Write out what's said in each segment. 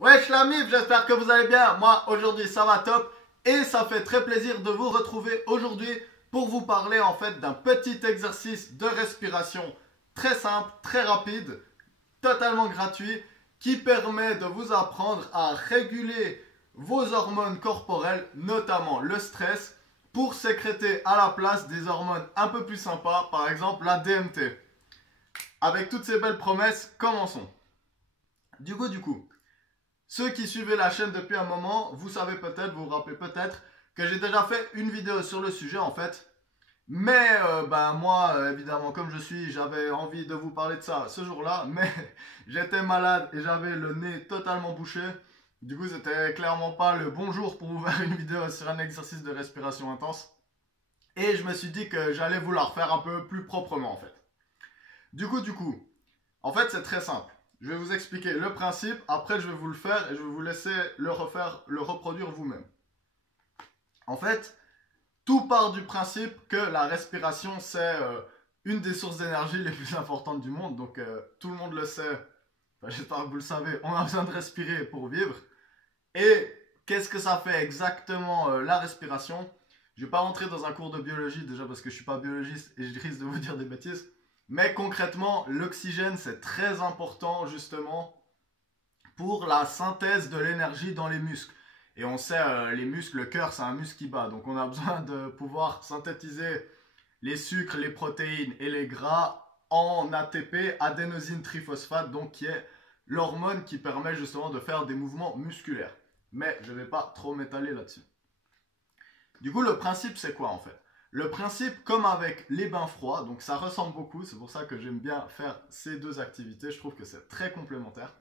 Wesh la mif, j'espère que vous allez bien. Moi aujourd'hui ça va top et ça fait très plaisir de vous retrouver aujourd'hui pour vous parler en fait d'un petit exercice de respiration très simple, très rapide, totalement gratuit qui permet de vous apprendre à réguler vos hormones corporelles, notamment le stress, pour sécréter à la place des hormones un peu plus sympas, par exemple la DMT. Avec toutes ces belles promesses, commençons. Du coup, ceux qui suivez la chaîne depuis un moment, vous savez peut-être, vous vous rappelez peut-être que j'ai déjà fait une vidéo sur le sujet en fait. Mais moi, évidemment, comme je suis, j'avais envie de vous parler de ça ce jour-là, mais j'étais malade et j'avais le nez totalement bouché. Du coup, c'était clairement pas le bon jour pour vous faire une vidéo sur un exercice de respiration intense. Et je me suis dit que j'allais vous la refaire un peu plus proprement en fait. Du coup, en fait, c'est très simple. Je vais vous expliquer le principe, après je vais vous le faire et je vais vous laisser le refaire, le reproduire vous-même. En fait, tout part du principe que la respiration, c'est une des sources d'énergie les plus importantes du monde. Donc, tout le monde le sait. Enfin, j'espère que vous le savez. On a besoin de respirer pour vivre. Et qu'est-ce que ça fait exactement la respiration? Je ne vais pas rentrer dans un cours de biologie déjà parce que je ne suis pas biologiste et je risque de vous dire des bêtises. Mais concrètement, l'oxygène, c'est très important justement pour la synthèse de l'énergie dans les muscles. Et on sait, les muscles, le cœur, c'est un muscle qui bat. Donc on a besoin de pouvoir synthétiser les sucres, les protéines et les gras en ATP, adénosine triphosphate, donc qui est l'hormone qui permet justement de faire des mouvements musculaires. Mais je ne vais pas trop m'étaler là-dessus. Du coup, le principe, c'est quoi en fait? Le principe, comme avec les bains froids, donc ça ressemble beaucoup, c'est pour ça que j'aime bien faire ces deux activités, je trouve que c'est très complémentaire.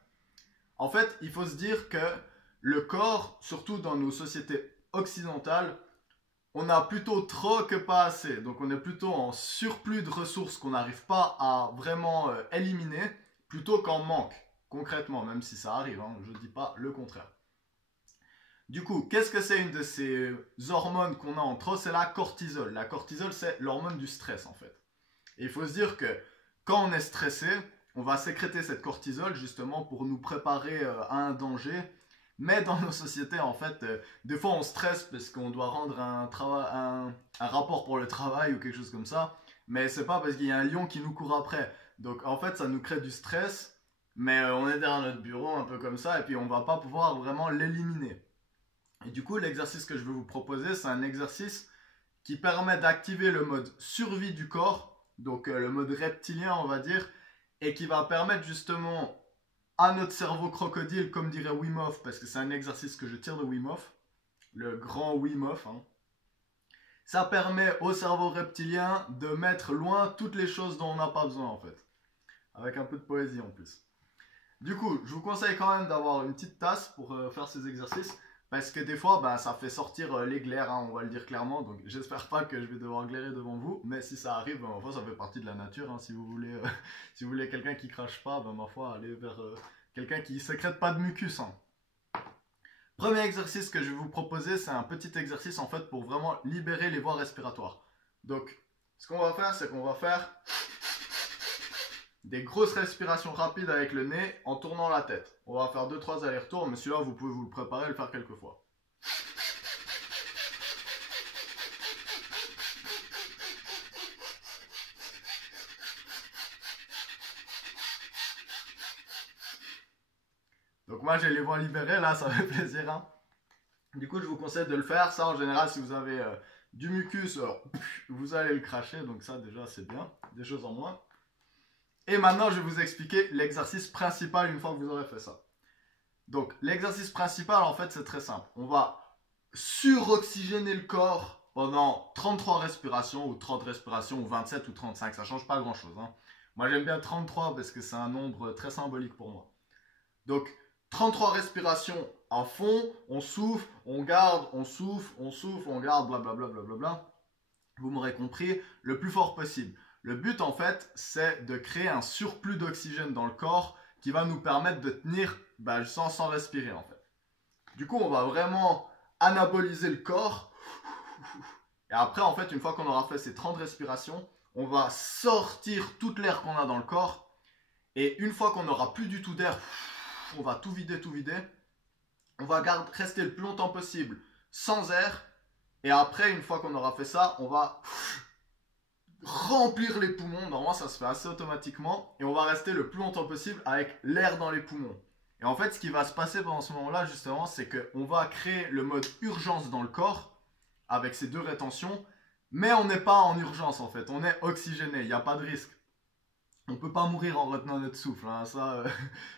En fait, il faut se dire que le corps, surtout dans nos sociétés occidentales, on a plutôt trop que pas assez. Donc on est plutôt en surplus de ressources qu'on n'arrive pas à vraiment éliminer, plutôt qu'en manque, concrètement, même si ça arrive, hein, je ne dis pas le contraire. Du coup, qu'est-ce que c'est une de ces hormones qu'on a en trop? C'est la cortisol. La cortisol, c'est l'hormone du stress en fait. Et il faut se dire que quand on est stressé, on va sécréter cette cortisol justement pour nous préparer à un danger. Mais dans nos sociétés, en fait, des fois on stresse parce qu'on doit rendre un rapport pour le travail ou quelque chose comme ça. Mais c'est pas parce qu'il y a un lion qui nous court après. Donc en fait, ça nous crée du stress. Mais on est derrière notre bureau un peu comme ça et puis on va pas pouvoir vraiment l'éliminer. Et du coup, l'exercice que je vais vous proposer, c'est un exercice qui permet d'activer le mode survie du corps, donc le mode reptilien, on va dire, et qui va permettre justement à notre cerveau crocodile, comme dirait Wim Hof, parce que c'est un exercice que je tire de Wim Hof, le grand Wim Hof, hein. Ça permet au cerveau reptilien de mettre loin toutes les choses dont on n'a pas besoin en fait, avec un peu de poésie en plus. Du coup, je vous conseille quand même d'avoir une petite tasse pour faire ces exercices. Parce que des fois, ça fait sortir les glaires, hein, on va le dire clairement. Donc j'espère pas que je vais devoir glairer devant vous. Mais si ça arrive, enfin, ça fait partie de la nature. Hein, si vous voulez, si vous voulez quelqu'un qui crache pas, ma foi, allez vers quelqu'un qui sécrète pas de mucus. Hein. Premier exercice que je vais vous proposer, c'est un petit exercice en fait pour vraiment libérer les voies respiratoires. Donc, ce qu'on va faire, c'est qu'on va faire des grosses respirations rapides avec le nez en tournant la tête. On va faire 2-3 allers-retours, mais celui-là, vous pouvez vous le préparer et le faire quelques fois. Donc moi, j'ai les voies libérées, là, ça fait plaisir. Hein. Du coup, je vous conseille de le faire. Ça, en général, si vous avez du mucus, alors, vous allez le cracher. Donc ça, déjà, c'est bien. Des choses en moins. Et maintenant, je vais vous expliquer l'exercice principal une fois que vous aurez fait ça. Donc, l'exercice principal, en fait, c'est très simple. On va suroxygéner le corps pendant 33 respirations, ou 30 respirations, ou 27 ou 35. Ça ne change pas grand-chose. Hein. Moi, j'aime bien 33 parce que c'est un nombre très symbolique pour moi. Donc, 33 respirations à fond. On souffle, on garde, on souffle, on garde, blablabla, blablabla. Vous m'aurez compris, le plus fort possible. Le but, en fait, c'est de créer un surplus d'oxygène dans le corps qui va nous permettre de tenir sans respirer, en fait. Du coup, on va vraiment anaboliser le corps. Et après, en fait, une fois qu'on aura fait ces 30 respirations, on va sortir toute l'air qu'on a dans le corps. Et une fois qu'on n'aura plus du tout d'air, on va tout vider, tout vider. On va rester le plus longtemps possible sans air. Et après, une fois qu'on aura fait ça, on va remplir les poumons. Normalement, ça se fait assez automatiquement. Et on va rester le plus longtemps possible avec l'air dans les poumons. Et en fait, ce qui va se passer pendant ce moment-là, justement, c'est qu'on va créer le mode urgence dans le corps avec ces deux rétentions. Mais on n'est pas en urgence, en fait. On est oxygéné. Il n'y a pas de risque. On ne peut pas mourir en retenant notre souffle. Hein. Ça,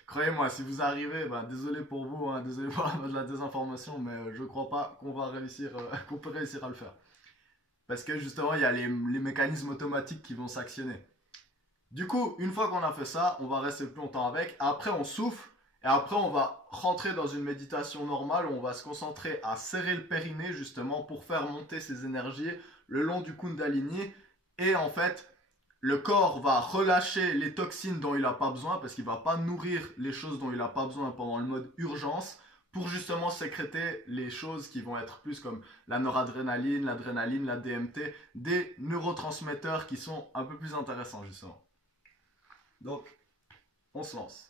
croyez-moi, si vous arrivez, ben, désolé pour vous, hein, désolé pour la désinformation, mais je ne crois pas qu'on va réussir, qu'on peut réussir à le faire. Parce que justement, il y a les mécanismes automatiques qui vont s'actionner. Du coup, une fois qu'on a fait ça, on va rester plus longtemps avec. Après, on souffle. Et après, on va rentrer dans une méditation normale où on va se concentrer à serrer le périnée, justement, pour faire monter ces énergies le long du Kundalini. Et en fait, le corps va relâcher les toxines dont il n'a pas besoin parce qu'il ne va pas nourrir les choses dont il n'a pas besoin pendant le mode urgence pour justement sécréter les choses qui vont être plus comme la noradrénaline, l'adrénaline, la DMT, des neurotransmetteurs qui sont un peu plus intéressants justement. Donc, on se lance.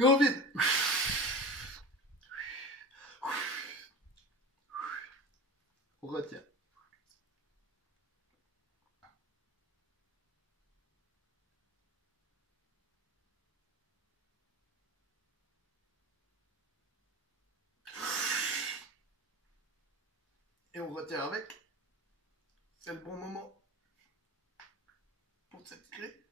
Et on vide. On retient. Et on retient avec. C'est le bon moment pour s'étirer.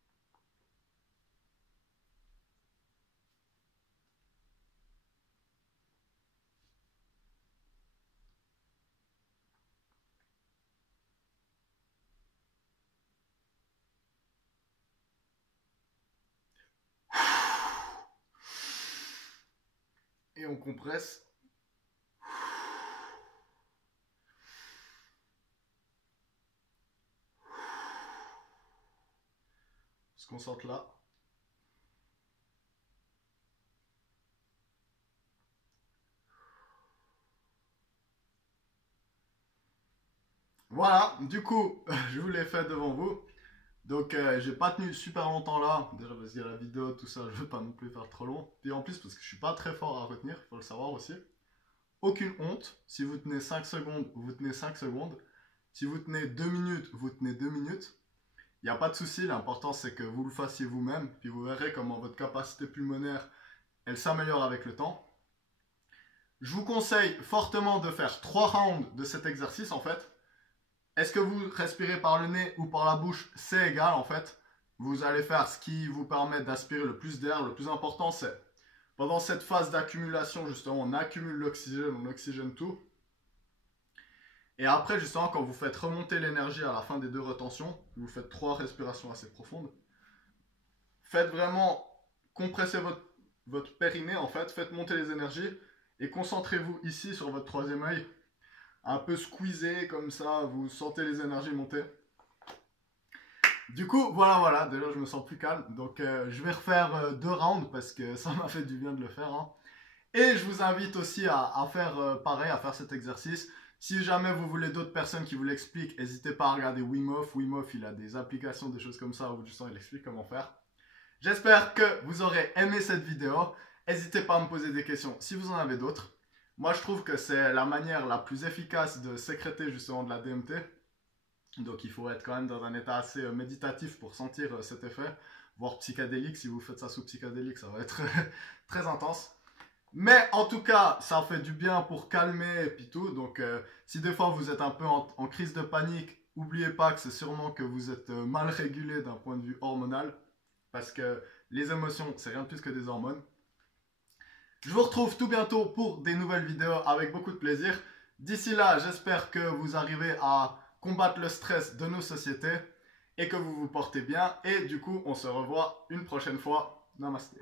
Et on compresse. On se concentre là. Voilà, du coup, je vous l'ai fait devant vous. Donc, j'ai pas tenu super longtemps là. Déjà parce qu'il y a la vidéo, tout ça, je veux pas non plus faire trop long. Puis en plus, parce que je suis pas très fort à retenir, faut le savoir aussi. Aucune honte. Si vous tenez 5 secondes, vous tenez 5 secondes. Si vous tenez 2 minutes, vous tenez 2 minutes. Il n'y a pas de souci, l'important c'est que vous le fassiez vous-même. Puis vous verrez comment votre capacité pulmonaire, elle s'améliore avec le temps. Je vous conseille fortement de faire 3 rounds de cet exercice en fait. Est-ce que vous respirez par le nez ou par la bouche? C'est égal en fait. Vous allez faire ce qui vous permet d'aspirer le plus d'air. Le plus important c'est, pendant cette phase d'accumulation justement, on accumule l'oxygène, on oxygène tout. Et après justement, quand vous faites remonter l'énergie à la fin des 2 retentions, vous faites 3 respirations assez profondes. Faites vraiment compresser votre périnée en fait, faites monter les énergies et concentrez-vous ici sur votre 3e œil. Un peu squeezé comme ça, vous sentez les énergies monter. Du coup, voilà, déjà je me sens plus calme. Donc je vais refaire 2 rounds parce que ça m'a fait du bien de le faire. Hein. Et je vous invite aussi à faire pareil, à faire cet exercice. Si jamais vous voulez d'autres personnes qui vous l'expliquent, n'hésitez pas à regarder Wim Hof. Wim Hof, il a des applications, des choses comme ça où justement il explique comment faire. J'espère que vous aurez aimé cette vidéo. N'hésitez pas à me poser des questions si vous en avez d'autres. Moi, je trouve que c'est la manière la plus efficace de sécréter justement de la DMT. Donc, il faut être quand même dans un état assez méditatif pour sentir cet effet. Voire psychédélique, si vous faites ça sous psychédélique, ça va être très intense. Mais en tout cas, ça fait du bien pour calmer et puis tout. Donc, si des fois vous êtes un peu en crise de panique, n'oubliez pas que c'est sûrement que vous êtes mal régulé d'un point de vue hormonal. Parce que les émotions, c'est rien de plus que des hormones. Je vous retrouve tout bientôt pour des nouvelles vidéos avec beaucoup de plaisir. D'ici là, j'espère que vous arrivez à combattre le stress de nos sociétés et que vous vous portez bien. Et du coup, on se revoit une prochaine fois. Namasté.